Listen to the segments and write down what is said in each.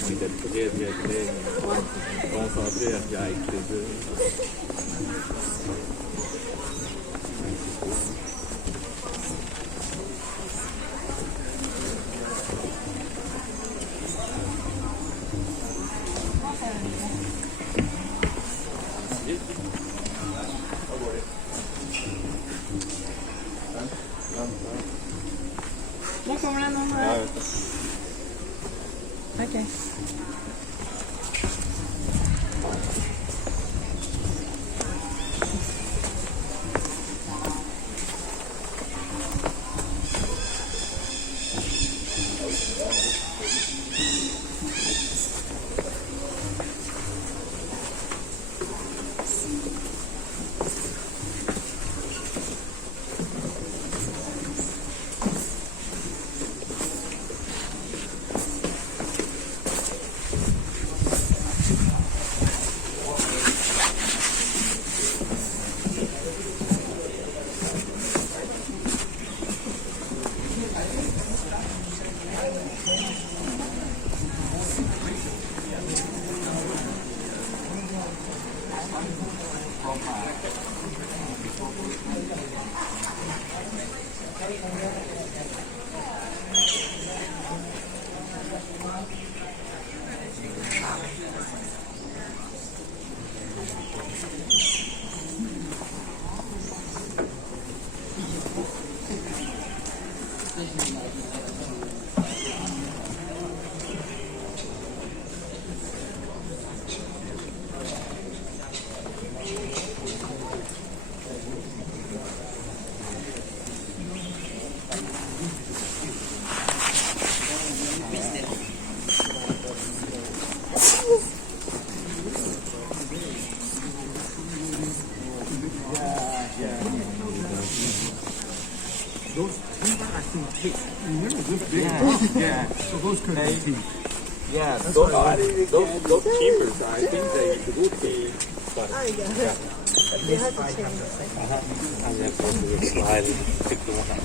moet je het probeert weer te leren. Concentreer je eigenlijk. Waar komen we dan? Oké. Yeah, so those could be teeth. Yeah, those chambers, I think they would be. But, yeah. You have to change it. And then go to the slide and pick the one up.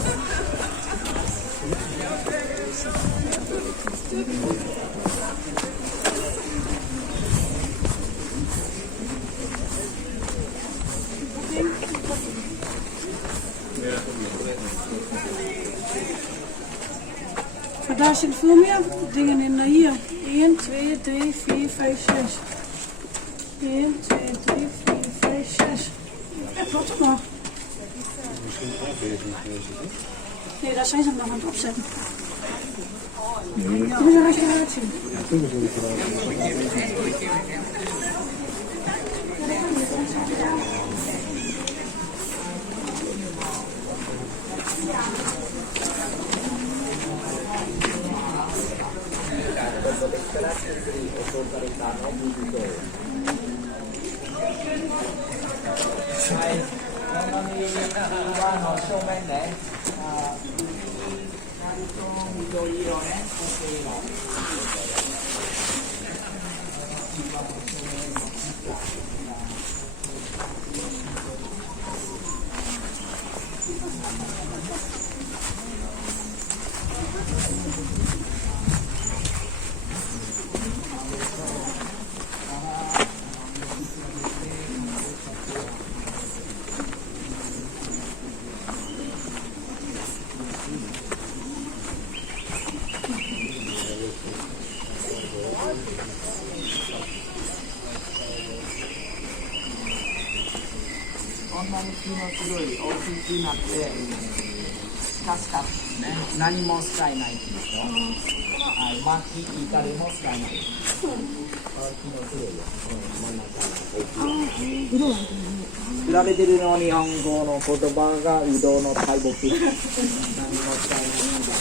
Maar daar zit veel meer dingen in dan hier. 1, 2, 3, 4, 5, 6. 1, 2, 3, 4, 5, 6. Ja, klopt nog. Nee, daar zijn ze nog aan het opzetten. Hoe zou je eruit zien?何も使えないっていう人、薪、イカでも使えない。比べてるの日本語の言葉がうどんの大木。何も使えないんだ。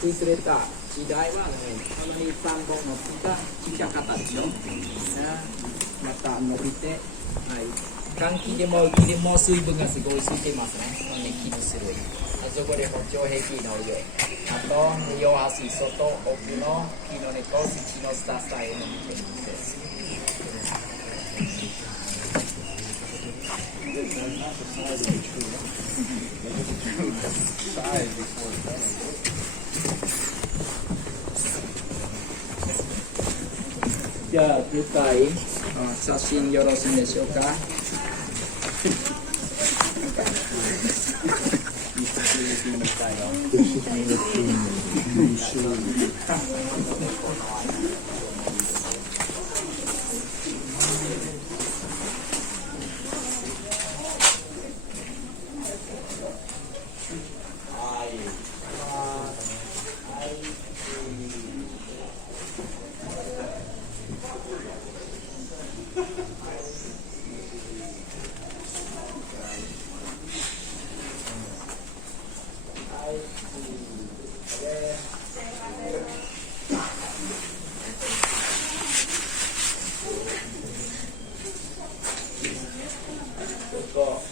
崩れた時代はね、この3本の木が小さかったでしょ。また伸びて、はい、換気でも雪でも水分がすごいついてますね。木の種類。あそこでも城壁の上、あと両端外奥の木の根と土の下さえの木です。じゃあ舞台写真よろしいでしょうか。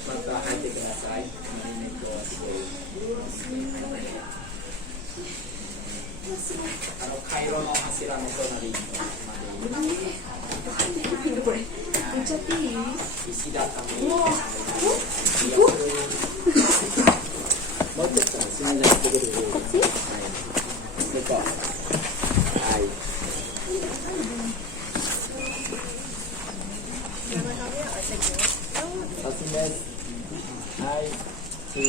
また入ってください。回路の柱の隣まで。これ、めっちゃいい。石畳。もうちょっとすみません。こっち。はい。写真です。はい。ち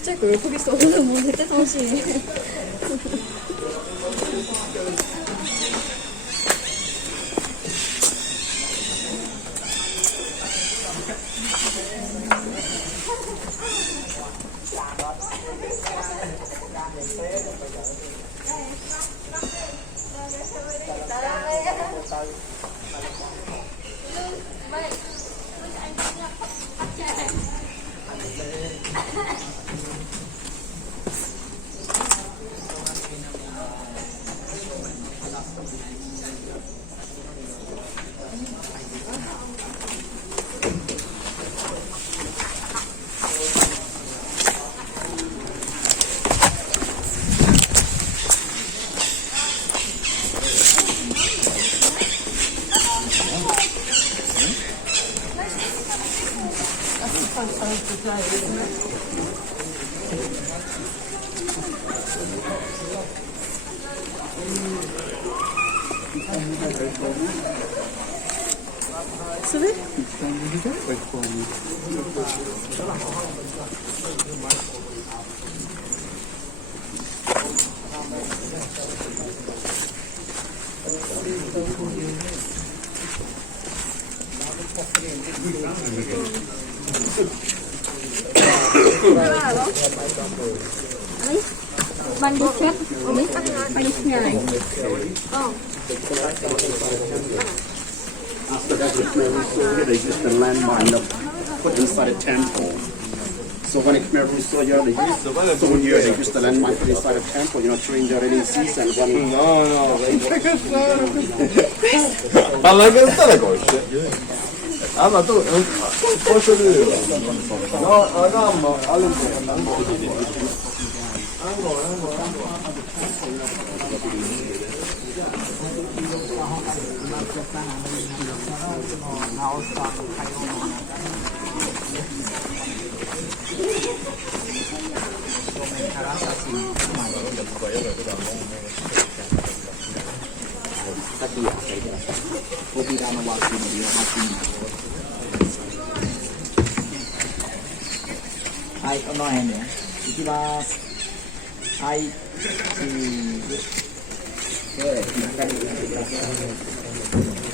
っちゃい子喜びそう。もう絶対楽しい。それ？Ban đi phép, đi ngày. After that, the Khmer rule saw here, they used the landmine to put inside a temple. So when the Khmer rule saw here, they used the landmine put inside a temple, during the rainy season. No, alla questa la coscia. Ah, ma tu posso dire? No, la gambaはい、この辺でいきます。はい、チーズ。で、中に入れてください。